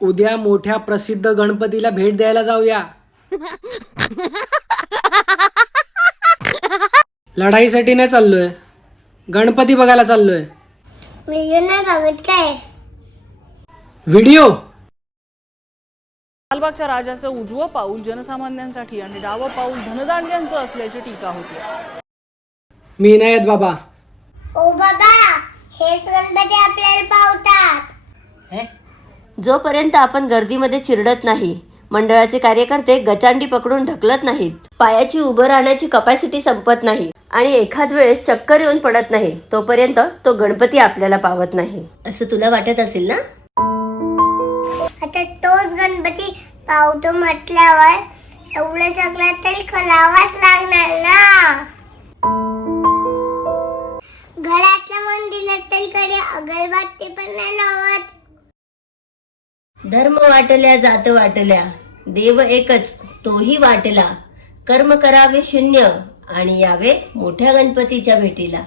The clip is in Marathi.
उद्या मोठ्या प्रसिद्ध गणपतीला भेट द्यायला जाऊया. लढाईसाठी नाही चाललोय. गणपती बघायला चाललोय. व्हिडिओ नाही बघत काय? व्हिडिओ? लालबागच्या राजाचं उजवं पाऊल जनसामान्यांसाठी आणि डावं पाऊल धनदांडग्यांचं असल्याची टीका होती. मी नाही येत बाबा. ओ बाबा हेच गणपती आपल्याला पावतात. जोपर्यंत आपण गर्दीमध्ये चिरडत नाही मंडळाचे कार्यकर्ते गचांडी पकडून ढकलत नाहीत. पायाची उभं राहण्याची कपॅसिटी संपत नाही आणि एखाद वेळेस चक्कर येऊन पडत नाही तोपर्यंत तो गणपती आपल्याला पावत नाही. असं तुला वाटत असेल ना? आता तोच गणपती पावतो म्हटल्यावर एवढं सगळं तरी करावाच लागणार ना? घरातल्या मंदिरात तरी कडे अगरबत्ती पण नाही लावत. धर्म वाटल्या जात वाटल्या. देव एकच तोही वाटला. कर्म करावे शून्य आणि यावे मोठ्या गणपतीच्या भेटीला.